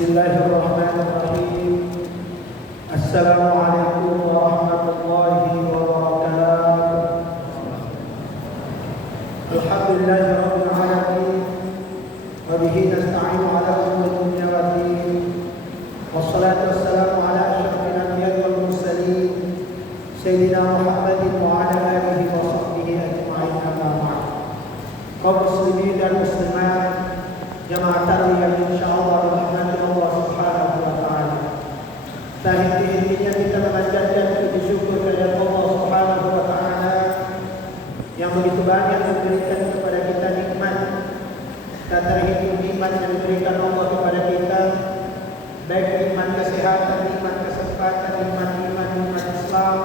Bismillahirrahmanirrahim. Assalamualaikum warahmatullahi wabarakatuh. Alhamdulillahirabbil alamin. Wa bihi nasta'inu ala umuri dunya waddin. Wassalatu wassalamu ala asyrafil anbiya'i wal mursalin sayyidina Muhammadin wa ala alihi wa sahbihi ajma'in. Amma ba'd. Kaum muslimin dan muslimat, jamaah tarawih yang insyaallah rahmati Allah Subhanahu wa taala. Sehingga kita memanjatkan puji syukur kepada Allah Subhanahu wa taala yang begitu banyak memberikan kepada kita nikmat. Tak terhitung nikmat yang diberikan Allah kepada kita, baik nikmat kesehatan, nikmat kesempatan, nikmat iman, nikmat Islam,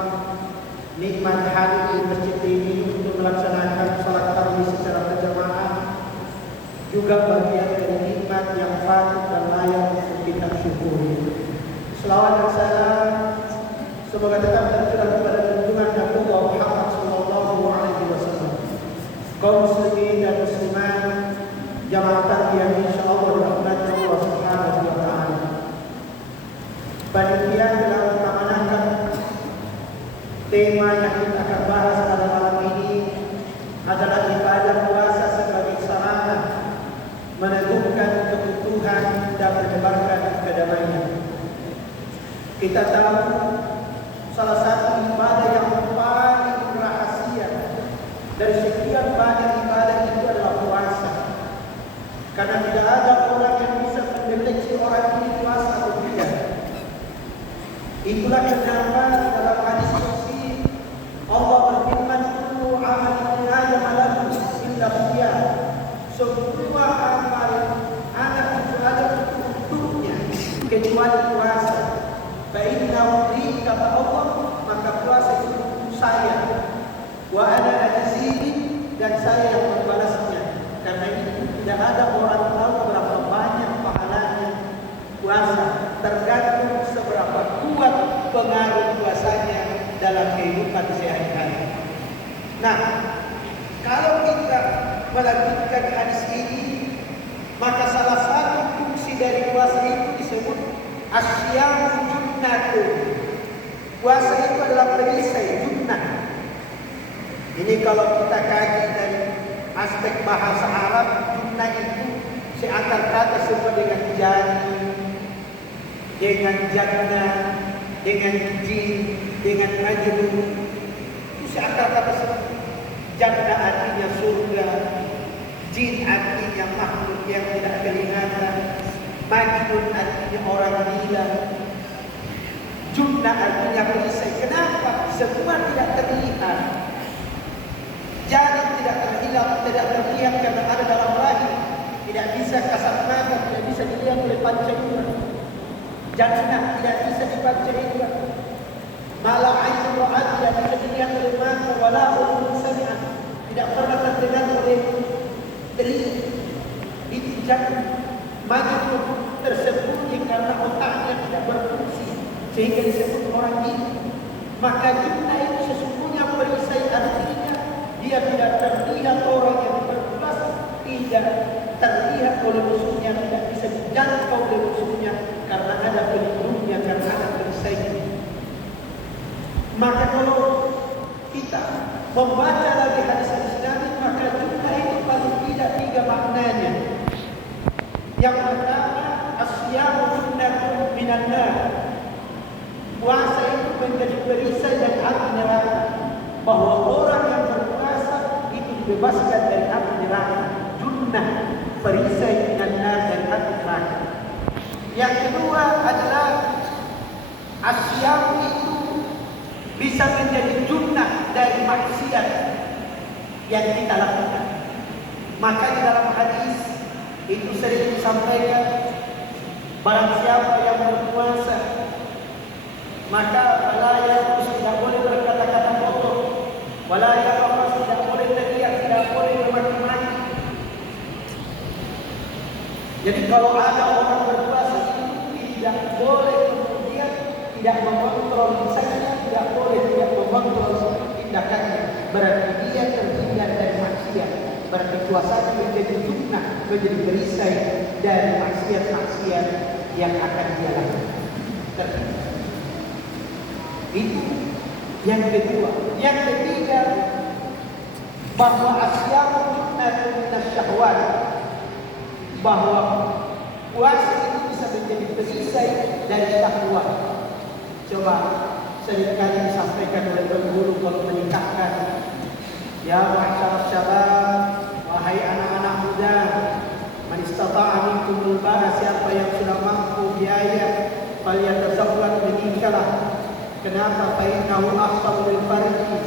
nikmat hadir di masjid ini untuk melaksanakan salat tarawih secara berjamaah, juga bagian dari nikmat yang patut dan layak untuk kita syukuri. Selawat dan salam semoga tetap tercurah kepada junjungan Nabi Muhammad sallallahu alaihi wasallam. Kaum muslimin dan muslimat, jamaah takziah insyaallah rahmat Allah Subhanahu wa taala. Panitia telah mengamanahkan tema yang kita akan bahas pada malam ini adalah ibadah puasa sebagai sarana meneguhkan keutuhan dan menebarkan kedamaian. Kita tahu salah satu ibadah yang paling rahasia dari sekian banyak ibadah itu adalah puasa. Karena tidak ada orang yang bisa mendeteksi orang ini puasa atau tidak. Itulah kenapa dalam hadis qudsi Allah berfirman, "Kullu 'amali ibni Adam lahu illa shiyam." Semua amal anak itu ada untuknya kecuali puasa. Fa'innahu li kata Allah, maka puasa itu untuk saya. Wa ana ajzihi, dan saya yang membalasnya. Karena itu tidak ada orang tahu berapa banyak pahalanya puasa, tergantung seberapa kuat pengaruh puasanya dalam kehidupan sehari-hari. Nah, kalau kita melanjutkan hadis ini, maka salah satu fungsi dari puasa itu disebut asyamu junnatun. Puasa itu adalah perisai, junnah. Ini kalau kita kaji dari aspek bahasa Arab, junnah itu seakar kata semua dengan jani, dengan jannah, dengan jin, dengan majnun. Itu seakar kata semua. Jannah artinya surga, jin artinya makhluk yang tidak kelihatan, majnun artinya orang gila, junnah artinya perisai. Kenapa? Semua tidak terlihat. Jari tidak terlihat karena ada dalam rahim, tidak bisa kasat mata, tidak bisa dilihat oleh panca indera. Jannah tidak bisa dibaca indera. Mala ain ra'at tidak bisa dilihat oleh mata, wala udhun sami'at, tidak pernah terdengar oleh telinga. Itu jannah. Majnun tersembunyi karena otaknya tidak berfungsi sehingga disebut orang gila. Maka junnah itu sesungguhnya perisai, artinya dia tidak terlihat orang yang berpuas, tidak terlihat oleh musuhnya, tidak bisa dijangkau oleh musuhnya karena ada pelindungnya, karena ada perisainya. Maka kalau kita membaca lagi hadis-hadis Nabi, maka junnah itu paling tidak 3 maknanya. Yang pertama, asyamu junnatun minan nar. Puasa itu menjadi perisai dari api neraka. Bahwa orang yang berpuasa itu dibebaskan dari api neraka. Junnah, perisai minan nar, dari api neraka. Yang kedua adalah asyamu itu bisa menjadi junnah dari maksiat yang kita lakukan. Maka di dalam hadis itu sering disampaikan, barang siapa yang berpuasa maka walaya tidak boleh berkata-kata kotor, walaya tidak boleh teriak, tidak boleh memaki-maki. Jadi kalau ada orang berpuasa itu tidak boleh kemudian tidak mengontrol lisannya, tidak boleh tidak mengontrol tindakannya. Berarti dia terhindar dari maksiat. Berarti puasanya menjadi junnah, menjadi perisai dari maksiat-maksiat yang akan dia lakukan. Itu yang kedua. Yang ketiga, bahwa asyamu junnatun minasyahwat, bahwa puasa itu bisa menjadi perisai dari syahwat. Coba seringkali disampaikan oleh guru kalau menikahkan, ya ma'syarab syabab, wahai anak-anak muda, man istata'a minkumul ba'a, siapa yang sudah mampu biaya, falyatazawwaj, menikahlah. Kenapa? Fa innahu ahsanu lil farji,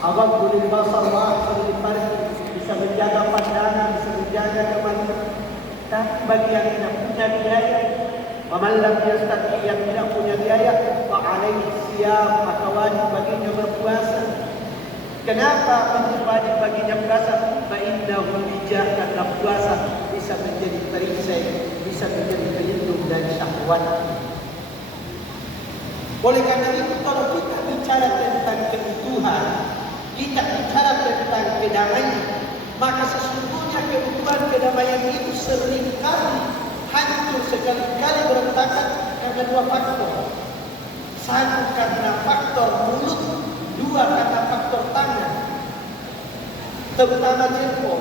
aghaddu lil basar wa ahsanu lil farji, bisa menjaga pandangan, bisa menjaga kematian. Tapi bagi yang tidak punya biaya, waman lam yastati, yang tidak punya biaya, fa alaihi siyam, maka wajib baginya berpuasa. Kenapa wajib baginya puasa? Fa innahu wijah, karena puasa bisa menjadi perisai, bisa menjadi pelindung dari syahwat. Oleh karena itu, kalau kita bicara tentang keutuhan, kita bicara tentang kedamaian, maka sesungguhnya keutuhan kedamaian itu seringkali hancur, sekali-kali berantakan karena dua faktor. Satu karena faktor mulut, dua karena faktor tangan, terutama jempol.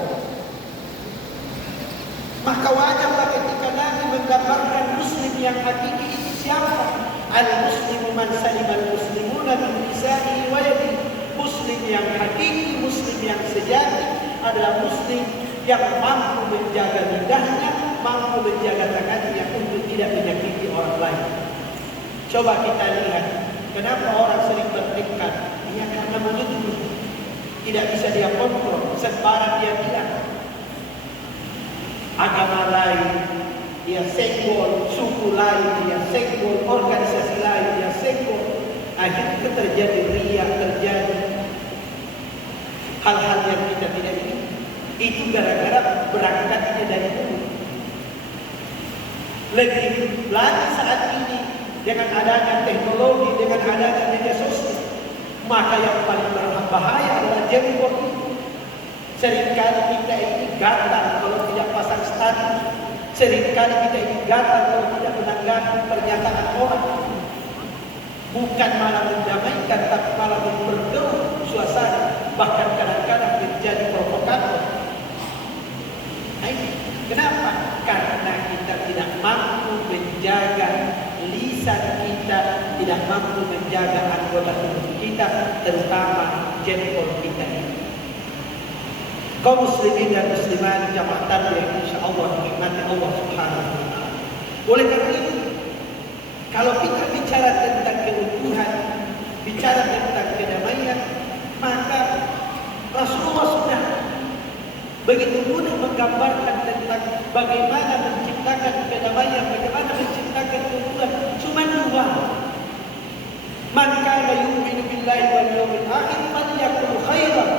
Maka wajarlah ketika Nabi menggambarkan muslim yang hakiki itu siapa? Al-muslimu man salimal muslimuna min lisanihi wa yadihi. Muslim yang hakiki, muslim yang sejati adalah muslim yang mampu menjaga lidahnya, mampu menjaga tangannya untuk tidak menyakiti orang lain. Coba kita lihat, kenapa orang sering bertengkar? Ya karena mulutnya tidak bisa dia kontrol, sembarang dia bilang. Agama lain dia senggol, suku lain dia senggol, organisasi lain dia senggol. Akhirnya terjadi riya, terjadi hal-hal yang kita tidak ingin. Itu gara-gara berangkatnya dari mulut. Lebih lagi saat ini dengan adanya teknologi, dengan adanya media sosial, maka yang paling berbahaya adalah jempol itu. Seringkali kita ini gatal kalau tidak pasang status. Seringkali kita ini gatal kalau tidak menanggapi pernyataan orang. Bukan malah mendamaikan, tapi malah memperkeruh suasana. Bahkan kadang-kadang menjadi provokator. Kenapa? Karena kita tidak mampu menjaga lisan kita, tidak mampu menjaga anggota tubuh kita, terutama jempol kita ini. Kaum muslimin dan muslimat jamaah yang insyaallah dirahmati Allah Subhanahu wa taala. Oleh karena itu, kalau kita bicara tentang keutuhan, bicara tentang kedamaian, maka Rasulullah sudah begitu mudah menggambarkan tentang bagaimana menciptakan kedamaian, bagaimana menciptakan keutuhan. Cuma dua. Man kana yu'minu billahi wal yawmil akhir falyakul khairan.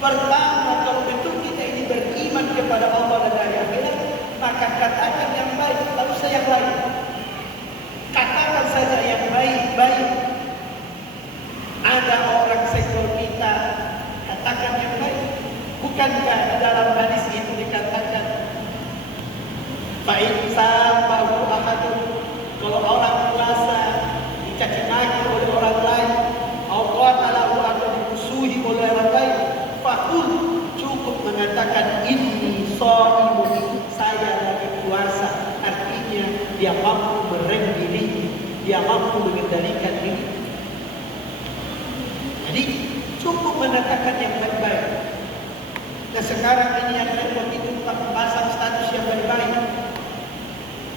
Pertama, kalau betul kita ini beriman kepada Allah dan hari akhirat, maka katakan yang baik, tak usah yang lain. Katakan saja yang baik-baik. Ada orang sektor kita, katakan yang baik. Bukankah di dalam hadis itu dikatakan, fa'in sabahu ahadun, kalau orang puasa dicaci maki oleh orang lain, qatalahu atau dimusuhi oleh orang lain, fakul, cukup mengatakan ini shaimun, saya lagi puasa. Artinya dia mampu merem diri, dia mampu mengendalikan diri. Jadi cukup mengatakan yang baik-baik. Nah sekarang ini yang repot itu pasang status yang baik-baik.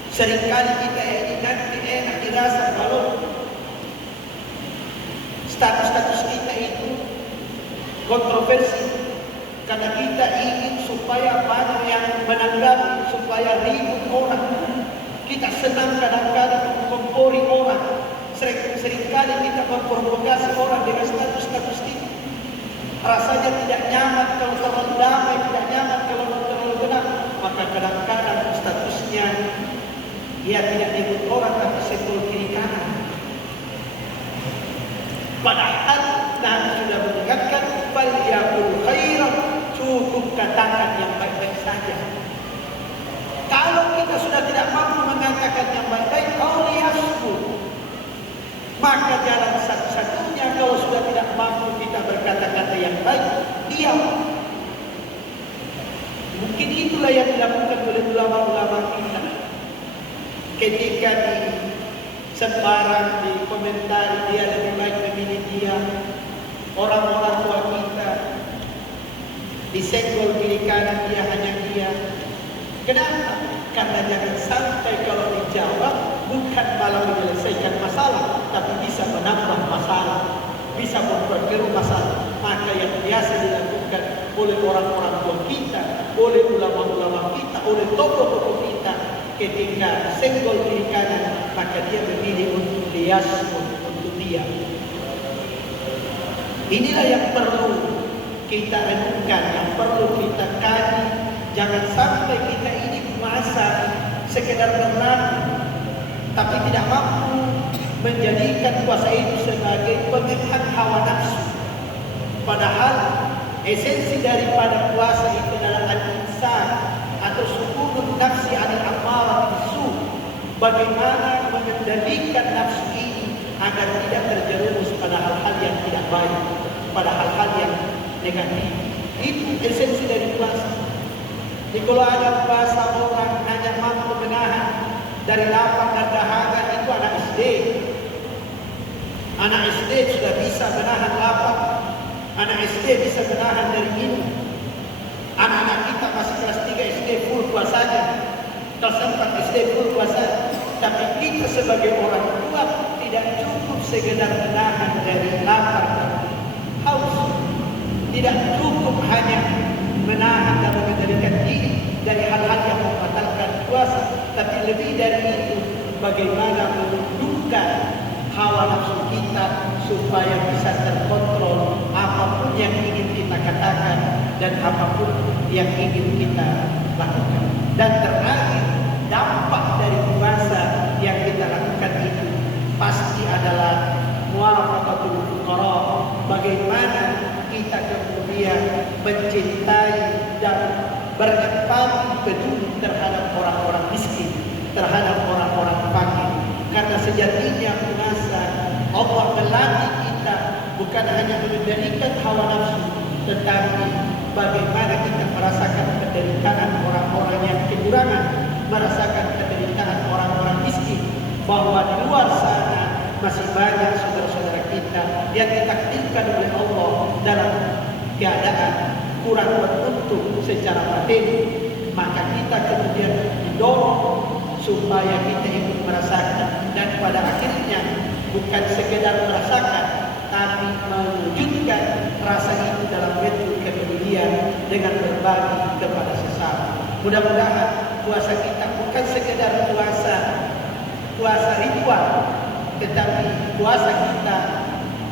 Seringkali kita ini nanti enak dirasa kalau status-status kita itu kontroversi, karena kita ingin supaya banyak yang menanggapi, supaya ribut orang. Kita senang kadang-kadang mempori orang. Seringkali kita memprovokasi orang dengan status-status kita. Rasanya tidak nyaman kalau terlalu damai, tidak nyaman kalau terlalu tenang. Maka kadang-kadang statusnya dia tidak ikut orang, tapi sektor kiri kanan. Padahal Nabi sudah mengingatkan, falyakul khairan, cukup katakan yang baik-baik saja. Kalau kita sudah tidak mampu Maka jalan satu-satunya kalau sudah tidak mampu kita berkata-kata yang baik, diam. Mungkin itulah yang dilakukan oleh ulama-ulama kita. Ketika di sebarang, di komentar, dia lebih baik memilih dia. Orang-orang tua kita disenggol kiri kanan, dia hanya dia. Kenapa? Karena jangan sampai kalau dijawab bukan malah menyelesaikan masalah, tapi bisa menambah masalah, bisa memperkeruh masalah. Maka yang biasa dilakukan oleh orang-orang tua kita, oleh ulama-ulama kita, oleh tokoh-tokoh kita, ketika senggol kiri kanan, maka dia memilih untuk liasmun, untuk diam. Inilah yang perlu kita renungkan, yang perlu kita kaji. Jangan sampai kita ini masa sekedar berlaku, tapi tidak mampu menjadikan puasa itu sebagai pengehan hawa nafsu. Padahal esensi daripada puasa itu adalah al-insan atau sukunun nafsi anil ammarah bisu. Bagaimana mengendalikan nafsu ini agar tidak terjerumus pada hal-hal yang tidak baik, pada hal-hal yang negatif. Itu esensi dari puasa. Jadi kalau ada puasa orang hanya mampu menahan dari lapar dan dahaga, itu anak SD. Anak SD sudah bisa menahan lapar. Anak SD bisa menahan dari minum. Anak-anak kita masih kelas 3 SD full puasanya, kelas 4 SD full puasa. Tapi kita sebagai orang tua tidak cukup sekedar menahan dari lapar dan haus. Tidak cukup hanya menahan dan mengendalikan diri dari hal-hal yang membatalkan puasa, tapi lebih dari itu, bagaimana menundukkan hawa nafsu kita supaya bisa terkontrol apapun yang ingin kita katakan dan apapun yang ingin kita lakukan. Dan terakhir, dampak dari puasa yang kita lakukan itu pasti adalah muwafaqatul fuqara. Bagaimana kita kemudian mencintai dan berempati peduli terhadap orang-orang miskin, terhadap orang-orang fakir. Karena sejatinya puasa Allah melatih kita bukan hanya mengendalikan hawa nafsu, tetapi bagaimana kita merasakan penderitaan orang-orang yang kekurangan, merasakan penderitaan orang-orang miskin, bahwa di luar sana masih banyak saudara-saudara kita yang ditakdirkan oleh Allah dalam keadaan kurang beruntung secara materi. Maka kita kemudian didorong supaya kita ikut merasakan, dan pada akhirnya bukan sekedar merasakan, tapi mewujudkan rasa itu dalam bentuk kepedulian dengan berbagi kepada sesama. Mudah-mudahan puasa kita bukan sekedar puasa ritual, tetapi puasa kita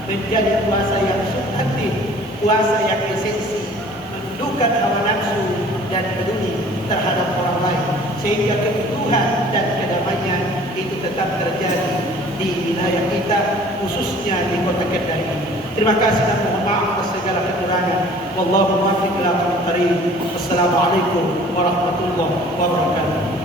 menjadi puasa yang substantif, puasa yang esensi, menundukkan hawa nafsu dan peduli terhadap orang lain, sehingga kebutuhan dan kedamaian itu tetap terjadi di wilayah kita, khususnya di kota Kendal ini. Terima kasih dan mohon maaf atas segala kekurangan. Wallahu muwaffiq ila aqwamit thariq. Wassalamualaikum warahmatullahi wabarakatuh.